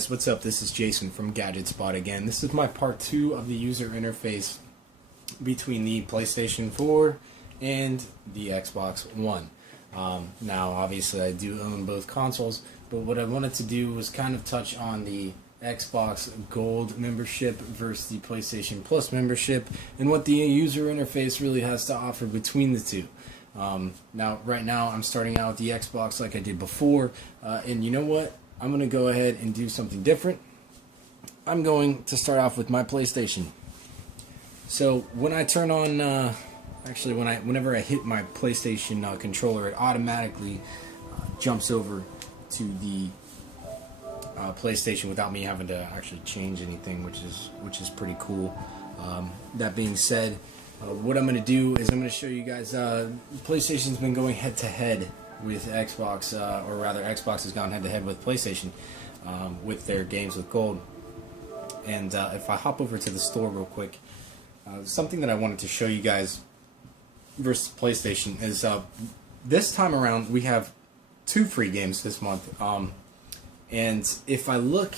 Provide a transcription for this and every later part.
guys, what's up? This is Jason from Gadgtspot again. This is my part 2 of the user interface between the PlayStation 4 and the Xbox One. Now, obviously, I do own both consoles, but what I wanted to do was kind of touch on the Xbox Gold membership versus the PlayStation Plus membership and what the user interface really has to offer between the two. Right now, I'm starting out with the Xbox like I did before, and you know what? I'm going to go ahead and do something different. I'm going to start off with my PlayStation. So when I turn on, whenever I hit my PlayStation controller, it automatically jumps over to the PlayStation without me having to actually change anything, which is pretty cool. That being said, what I'm going to do is I'm going to show you guys. PlayStation's been going head to head with Xbox, or rather Xbox has gone head to head with PlayStation with their games with Gold. And if I hop over to the store real quick, something that I wanted to show you guys versus PlayStation is this time around we have 2 free games this month. And if I look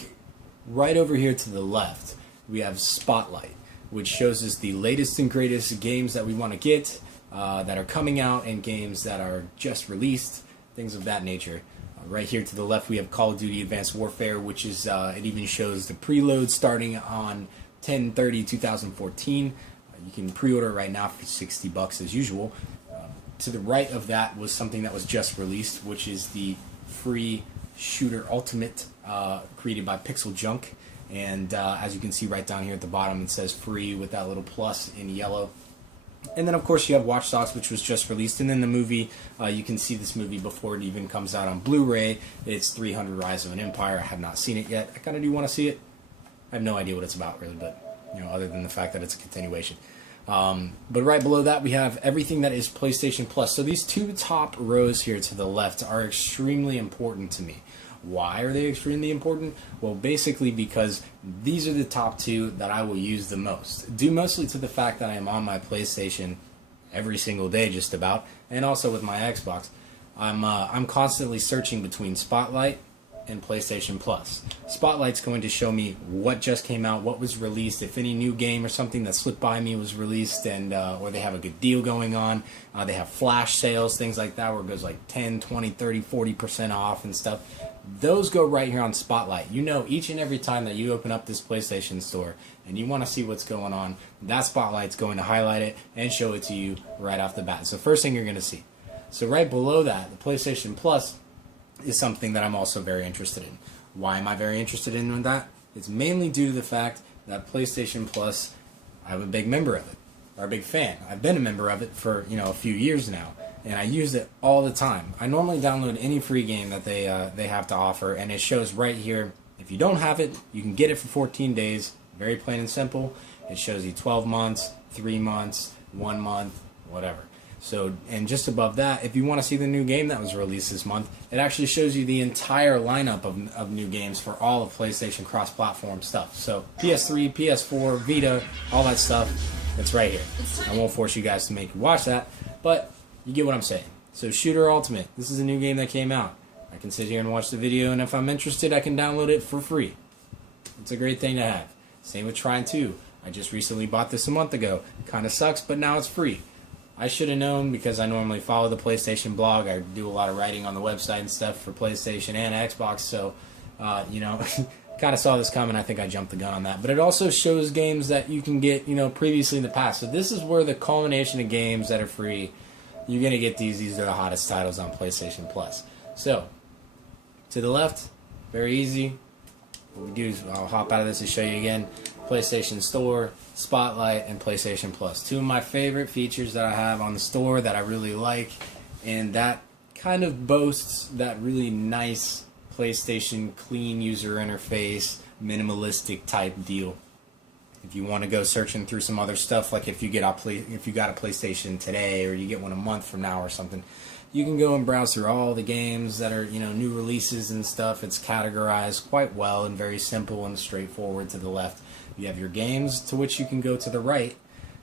right over here to the left, we have Spotlight, which shows us the latest and greatest games that we want to get, that are coming out, and games that are just released, things of that nature. Right here to the left we have Call of Duty Advanced Warfare, which is, it even shows the preload starting on 10/30/2014. You can pre-order it right now for $60 as usual. To the right of that was something that was just released, which is the free Shooter Ultimate, created by Pixel Junk. And as you can see right down here at the bottom, it says free with that little plus in yellow. And then, of course, you have Watch Dogs, which was just released. And then the movie, you can see this movie before it even comes out on Blu-ray. It's 300 Rise of an Empire. I have not seen it yet. I kind of do want to see it. I have no idea what it's about, really, but, other than the fact that it's a continuation. But right below that, we have everything that is PlayStation Plus. So these 2 top rows here to the left are extremely important to me. Why are they extremely important? Well, basically because these are the top 2 that I will use the most. Due mostly to the fact that I am on my PlayStation every single day just about, and also with my Xbox. I'm constantly searching between Spotlight and PlayStation Plus. Spotlight's going to show me what just came out, what was released, if any new game or something that slipped by me was released, and or they have a good deal going on. They have flash sales, things like that, where it goes like 10, 20, 30, 40% off and stuff. Those go right here on Spotlight. Each and every time that you open up this PlayStation store and you want to see what's going on, that Spotlight's going to highlight it and show it to you right off the bat. It's the first thing you're going to see. So right below that, the PlayStation Plus is something that I'm also very interested in. Why am I very interested in that? It's mainly due to the fact that PlayStation Plus, I'm a big member of it, or a big fan. I've been a member of it for a few years now, and I use it all the time. I normally download any free game that they have to offer, and it shows right here. If you don't have it, you can get it for 14 days. Very plain and simple. It shows you 12 months, 3 months, 1 month, whatever. So, and just above that, if you want to see the new game that was released this month, it actually shows you the entire lineup of new games for all of PlayStation cross-platform stuff. So, PS3, PS4, Vita, all that stuff, it's right here. I won't force you guys to make you watch that, but you get what I'm saying. So, Shooter Ultimate, this is a new game that came out. I can sit here and watch the video, and if I'm interested, I can download it for free. It's a great thing to have. Same with Trine 2. I just recently bought this a month ago. Kind of sucks, but now it's free. I should have known because I normally follow the PlayStation blog. I do a lot of writing on the website and stuff for PlayStation and Xbox, so, kind of saw this coming. I think I jumped the gun on that. But it also shows games that you can get, previously in the past. So this is where the culmination of games that are free, you're going to get these. These are the hottest titles on PlayStation Plus. So, to the left, very easy. What we do is I'll hop out of this and show you again. PlayStation Store, Spotlight, and PlayStation Plus. 2 of my favorite features that I have on the store that I really like, and that kind of boasts that really nice PlayStation clean user interface, minimalistic type deal. If you want to go searching through some other stuff, like if you got a PlayStation today, or you get one a month from now or something, you can go and browse through all the games that are, new releases and stuff. It's categorized quite well and very simple and straightforward to the left. You have your games, to which you can go to the right.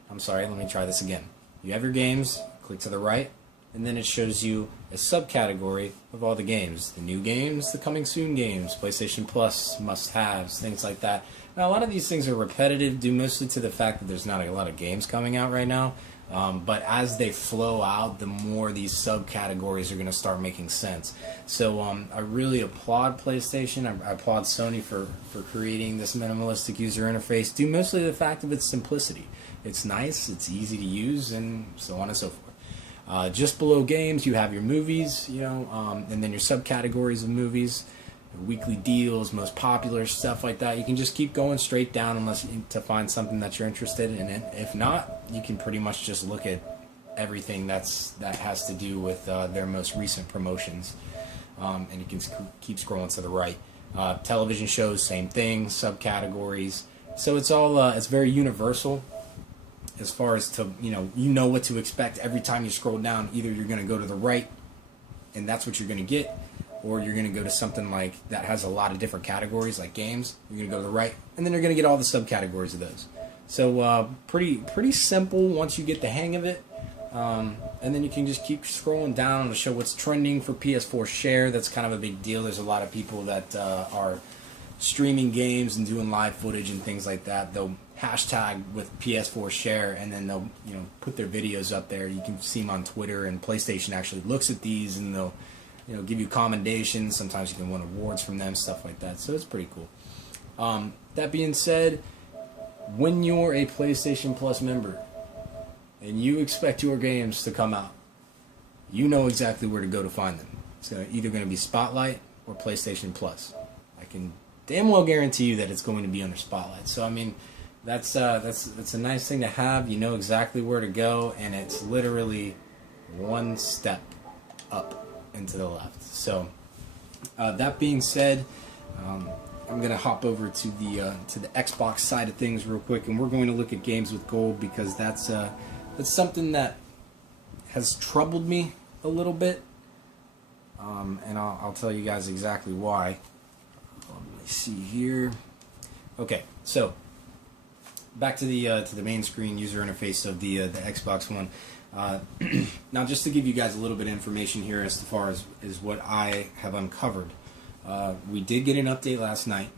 I'm sorry, let me try this again. You have your games, click to the right, and then it shows you a subcategory of all the games. The new games, the coming soon games, PlayStation Plus must-haves, things like that. Now, a lot of these things are repetitive due mostly to the fact that there's not a lot of games coming out right now. But as they flow out, the more these subcategories are going to start making sense. So I really applaud PlayStation. I applaud Sony for creating this minimalistic user interface due mostly to the fact of its simplicity. It's nice, it's easy to use, and so on and so forth. Just below games, you have your movies, and then your subcategories of movies, weekly deals, most popular, stuff like that. You can just keep going straight down unless to find something that you're interested in. And if not, you can pretty much just look at everything that has to do with their most recent promotions, and you can keep scrolling to the right. Television shows, same thing, subcategories. So it's all it's very universal. As far as to, you know what to expect every time you scroll down. Either you're going to go to the right, and that's what you're going to get, or you're going to go to something like that has a lot of different categories, like games. You're going to go to the right, and then you're going to get all the subcategories of those. So pretty simple once you get the hang of it. And then you can just keep scrolling down to show what's trending for PS4 Share. That's kind of a big deal. There's a lot of people that are streaming games and doing live footage and things like that. They'll hashtag with PS4 Share, and then they'll put their videos up there. You can see them on Twitter, and PlayStation actually looks at these, and they'll give you commendations. Sometimes you can win awards from them, stuff like that. So it's pretty cool. That being said, when you're a PlayStation Plus member and you expect your games to come out, you know exactly where to go to find them. It's either going to be Spotlight or PlayStation Plus. I can damn well guarantee you that it's going to be under Spotlight. So I mean, that's a nice thing to have. You know exactly where to go, and it's literally one step up and to the left. So that being said, I'm gonna hop over to the Xbox side of things real quick, and we're going to look at games with gold, because that's something that has troubled me a little bit, and I'll tell you guys exactly why. Let me see here. Okay, so back to the main screen user interface of the Xbox One. Now, just to give you guys a little bit of information here as far as what I have uncovered, we did get an update last night,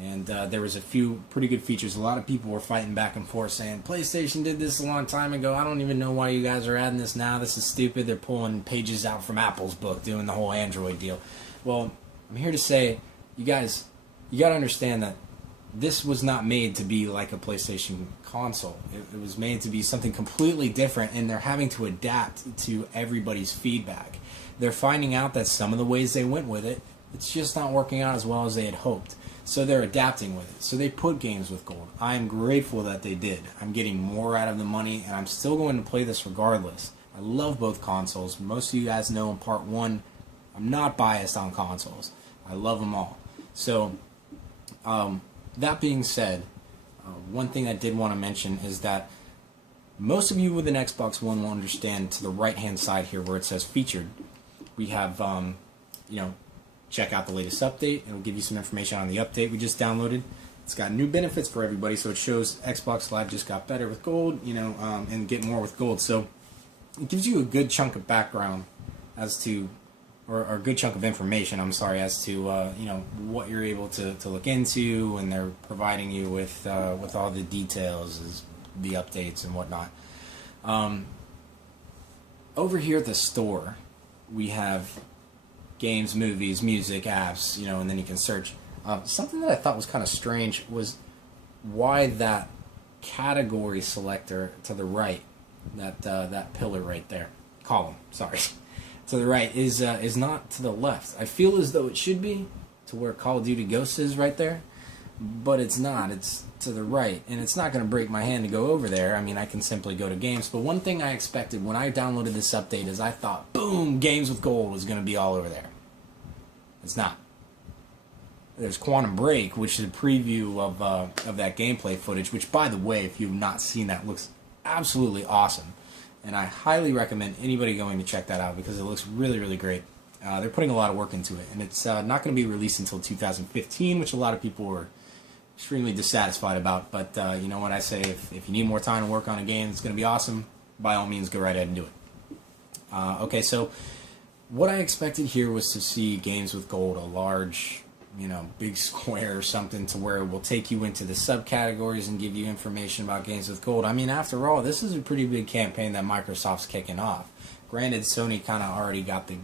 and there was a few pretty good features. A lot of people were fighting back and forth saying, PlayStation did this a long time ago. I don't even know why you guys are adding this now. This is stupid. They're pulling pages out from Apple's book, doing the whole Android deal. Well, I'm here to say, you guys, you got to understand that this was not made to be like a PlayStation console. It was made to be something completely different, and they're having to adapt to everybody's feedback. They're finding out that some of the ways they went with it, it's just not working out as well as they had hoped. So they're adapting with it. So they put games with gold. I'm grateful that they did. I'm getting more out of the money, and I'm still going to play this regardless. I love both consoles. Most of you guys know in part one, I'm not biased on consoles. I love them all. So, that being said, one thing I did want to mention is that most of you with an Xbox One will understand to the right-hand side here where it says featured, we have, check out the latest update. It'll give you some information on the update we just downloaded. It's got new benefits for everybody, so it shows Xbox Live just got better with gold, and get more with gold. So it gives you a good chunk of background as to, or a good chunk of information, as to, what you're able to look into, and they're providing you with all the details, as the updates and whatnot. Over here at the store, we have games, movies, music, apps, and then you can search. Something that I thought was kind of strange was why that category selector to the right, that pillar right there, column, sorry, to the right is not to the left. I feel as though it should be to where Call of Duty Ghosts is right there, but it's not. It's to the right, and it's not going to break my hand to go over there. I mean, I can simply go to games, but one thing I expected when I downloaded this update is I thought, boom, games with gold was going to be all over there. It's not. There's Quantum Break, which is a preview of that gameplay footage, which, by the way, if you've not seen that, looks absolutely awesome. And I highly recommend anybody going to check that out because it looks really, really great. They're putting a lot of work into it, and it's not going to be released until 2015, which a lot of people were extremely dissatisfied about. But you know what I say, if you need more time to work on a game that's going to be awesome, by all means, go right ahead and do it. Okay, so what I expected here was to see Games with Gold, a large, big square or something, to where it will take you into the subcategories and give you information about Games with Gold. I mean, after all, this is a pretty big campaign that Microsoft's kicking off. Granted, Sony kind of already got the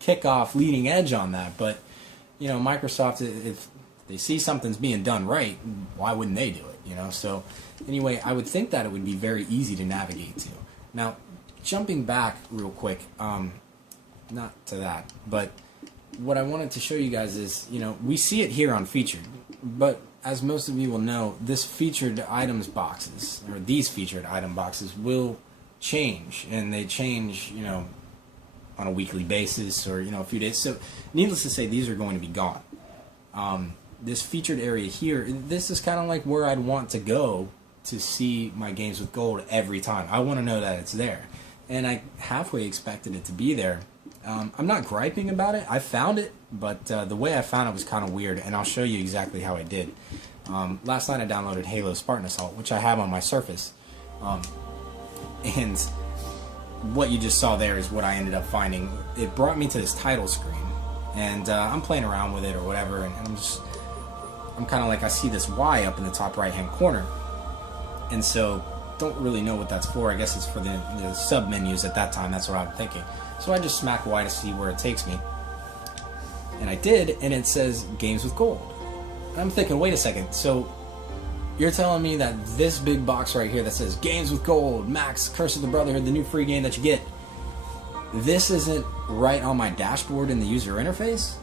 kickoff leading edge on that, but Microsoft, if they see something's being done right, why wouldn't they do it? So anyway, I would think that it would be very easy to navigate to. Now, jumping back real quick, not to that, but what I wanted to show you guys is, we see it here on featured, but as most of you will know, this featured items boxes, or these featured item boxes, will change, and they change, on a weekly basis, or a few days. So needless to say, these are going to be gone. This featured area here, this is kind of like where I'd want to go to see my Games with Gold every time. I want to know that it's there, and I halfway expected it to be there. I'm not griping about it. I found it, but the way I found it was kind of weird, and I'll show you exactly how I did. Last night I downloaded Halo Spartan Assault, which I have on my Surface, and what you just saw there is what I ended up finding. It brought me to this title screen, and I'm playing around with it or whatever, and I'm kind of like, I see this Y up in the top right hand corner, and so don't really know what that's for. I guess it's for the sub menus at that time. That's what I'm thinking. So I just smack Y to see where it takes me, and I did, and it says Games with Gold. And I'm thinking, wait a second, so you're telling me that this big box right here that says Games with Gold, Max, Curse of the Brotherhood, the new free game that you get, this isn't right on my dashboard in the user interface?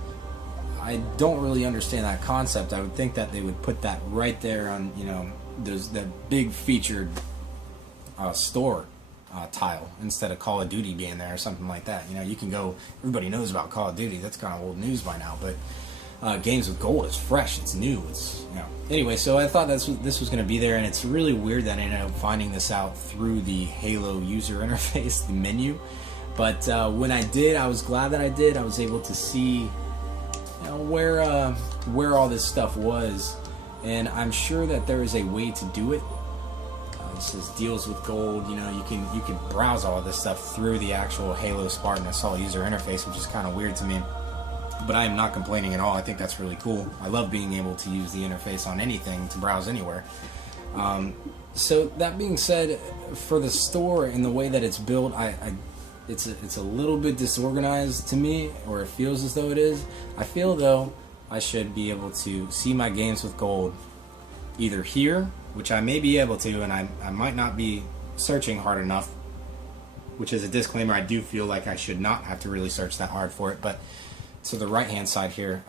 I don't really understand that concept. I would think that they would put that right there on, that big featured store tile, instead of Call of Duty being there or something like that. You can go, everybody knows about Call of Duty, that's kind of old news by now, but Games with Gold is fresh, it's new, Anyway, so I thought this was going to be there, and it's really weird that I ended up finding this out through the Halo user interface, the menu. But when I did, I was glad that I did. I was able to see where all this stuff was, and I'm sure that there is a way to do it. It says deals with gold. You can browse all of this stuff through the actual Halo Spartan Assault user interface, which is kind of weird to me. But I am not complaining at all. I think that's really cool. I love being able to use the interface on anything to browse anywhere. So that being said, for the store and the way that it's built, it's a little bit disorganized to me, or it feels as though it is. I feel though I should be able to see my Games with Gold either here, which I may be able to, and I might not be searching hard enough, which is a disclaimer. I do feel like I should not have to really search that hard for it, but to the right hand side here,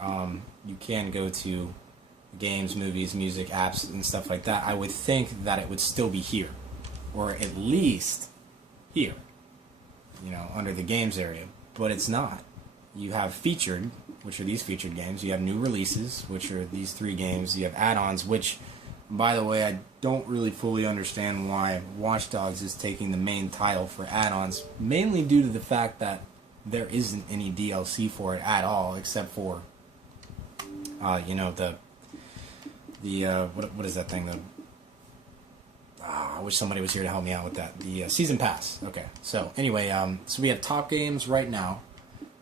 you can go to games, movies, music, apps, and stuff like that. I would think that it would still be here, or at least here, under the games area, but it's not. You have featured, which are these featured games. You have new releases, which are these 3 games. You have add-ons, which, by the way, I don't really fully understand why Watch Dogs is taking the main title for add-ons, mainly due to the fact that there isn't any DLC for it at all, except for, what is that thing? I wish somebody was here to help me out with that. The Season Pass. Okay, so anyway, so we have top games right now.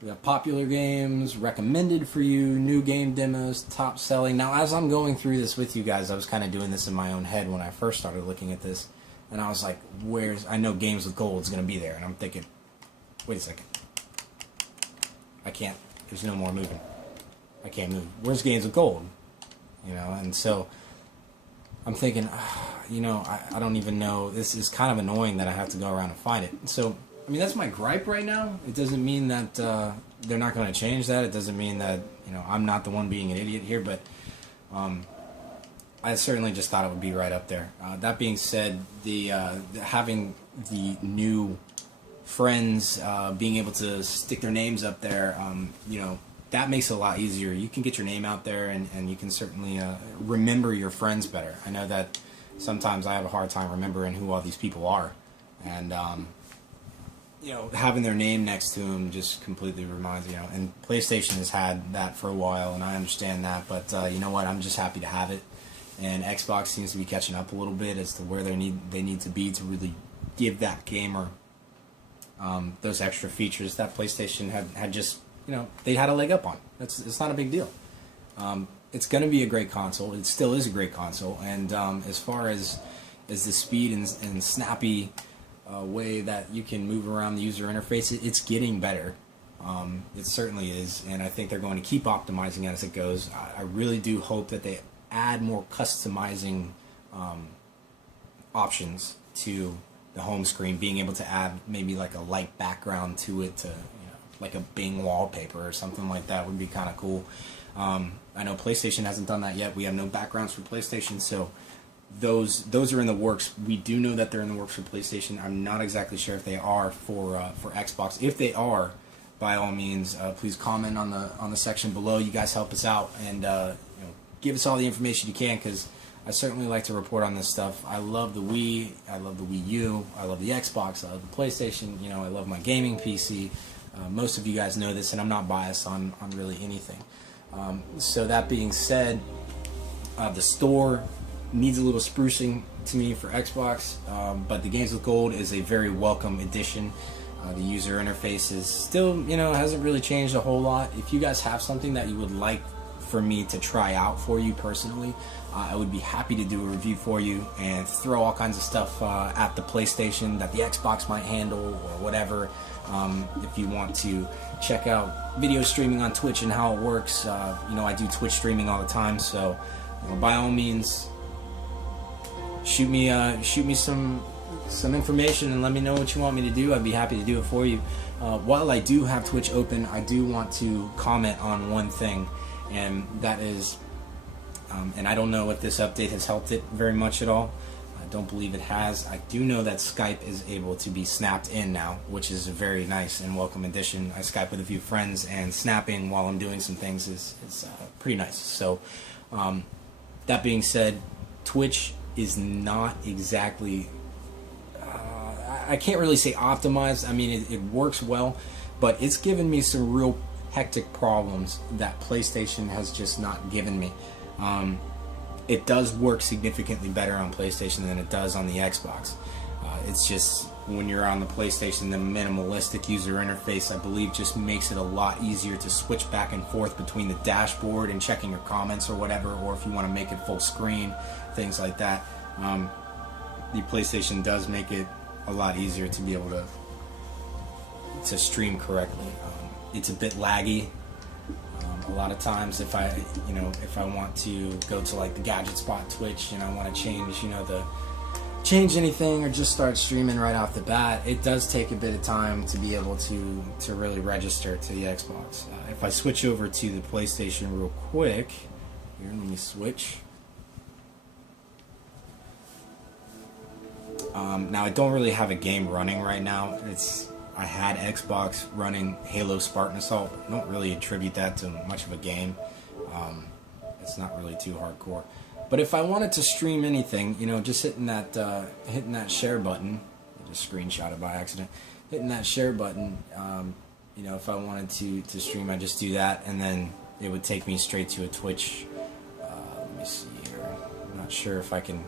We have popular games, recommended for you, new game demos, top selling. Now, as I'm going through this with you guys, I was kind of doing this in my own head when I first started looking at this, and I was like, I know Games with Gold is going to be there, and I'm thinking, wait a second. I can't, there's no more moving. I can't move. Where's Games with Gold? And so I'm thinking, I don't even know. This is kind of annoying that I have to go around and find it. So, I mean, that's my gripe right now. It doesn't mean that they're not going to change that. It doesn't mean that, I'm not the one being an idiot here, but I certainly just thought it would be right up there. That being said, having the new friends being able to stick their names up there, that makes it a lot easier. You can get your name out there, and you can certainly remember your friends better. I know that sometimes I have a hard time remembering who all these people are, and having their name next to them just completely reminds me. And PlayStation has had that for a while, and I understand that, but you know what? I'm just happy to have it, and Xbox seems to be catching up a little bit as to where they need to be to really give that gamer those extra features that PlayStation had just, they had a leg up on. It's not a big deal. It's going to be a great console. It still is a great console. And as far as the speed and snappy way that you can move around the user interface, it's getting better. It certainly is, and I think they're going to keep optimizing it as it goes. I really do hope that they add more customizing options to the home screen, being able to add maybe like a light background to it, to like a Bing wallpaper or something like that would be kind of cool. I know PlayStation hasn't done that yet. We have no backgrounds for PlayStation, so those are in the works. We do know that they're in the works for PlayStation. I'm not exactly sure if they are for Xbox. If they are, by all means, please comment on the section below. You guys help us out and give us all the information you can, because I certainly like to report on this stuff. I love the Wii, I love the Wii U, I love the Xbox, I love the PlayStation. I love my gaming PC. Most of you guys know this, and I'm not biased on really anything. So that being said, the store needs a little sprucing to me for Xbox, but the Games with Gold is a very welcome addition. The user interface is still, hasn't really changed a whole lot. If you guys have something that you would like for me to try out for you personally, I would be happy to do a review for you and throw all kinds of stuff at the PlayStation that the Xbox might handle or whatever. If you want to check out video streaming on Twitch and how it works, I do Twitch streaming all the time, so by all means, shoot me some information and let me know what you want me to do. I'd be happy to do it for you. While I do have Twitch open, I do want to comment on one thing, and that is, and I don't know if this update has helped it very much at all. I don't believe it has. I do know that Skype is able to be snapped in now, which is a very nice and welcome addition. I Skype with a few friends, and snapping while I'm doing some things is pretty nice. So that being said, Twitch is not exactly, I can't really say optimized. I mean, it works well, but it's given me some real hectic problems that PlayStation has just not given me. It does work significantly better on PlayStation than it does on the Xbox. It's just, when you're on the PlayStation, the minimalistic user interface, I believe, just makes it a lot easier to switch back and forth between the dashboard and checking your comments or whatever, or if you want to make it full screen, things like that. The PlayStation does make it a lot easier to be able to stream correctly. It's a bit laggy. A lot of times, if I want to go to like the Gadgtspot Twitch and I want to change anything or just start streaming right off the bat, it does take a bit of time to be able to really register to the Xbox. If I switch over to the PlayStation real quick, here, let me switch. Now I don't really have a game running right now. I had Xbox running Halo Spartan Assault. I don't really attribute that to much of a game. It's not really too hardcore. But if I wanted to stream anything, just hitting that share button, I just screenshot it by accident. Hitting that share button, if I wanted to stream, I just do that, and then it would take me straight to a Twitch. Let me see here. I'm not sure if I can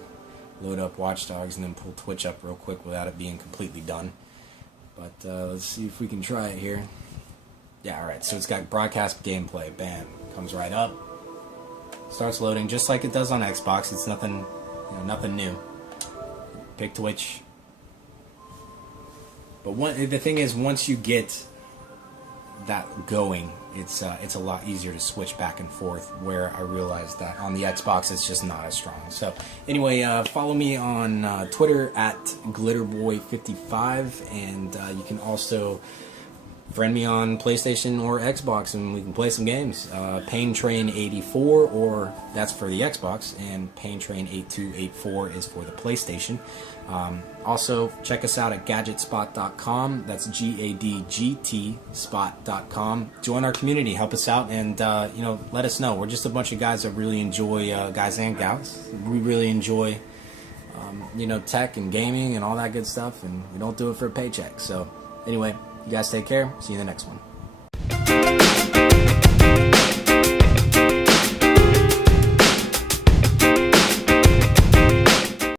load up Watch Dogs and then pull Twitch up real quick without it being completely done. But let's see if we can try it here. Yeah, alright, so it's got broadcast gameplay. Bam. Comes right up. Starts loading just like it does on Xbox. It's nothing, nothing new. Pick Twitch. But the thing is, once you get that going, it's a lot easier to switch back and forth, where I realized that on the Xbox it's just not as strong. So anyway, follow me on Twitter at glitterboy55, and you can also friend me on PlayStation or Xbox and we can play some games. PainTrain84, or that's for the Xbox, and PainTrain8284 is for the PlayStation. Also, check us out at Gadgtspot.com. That's GADGT spot.com. Join our community, help us out, and let us know. We're just a bunch of guys that really enjoy, guys and gals. We really enjoy, tech and gaming and all that good stuff, and we don't do it for a paycheck. So, anyway, you guys take care. See you in the next one.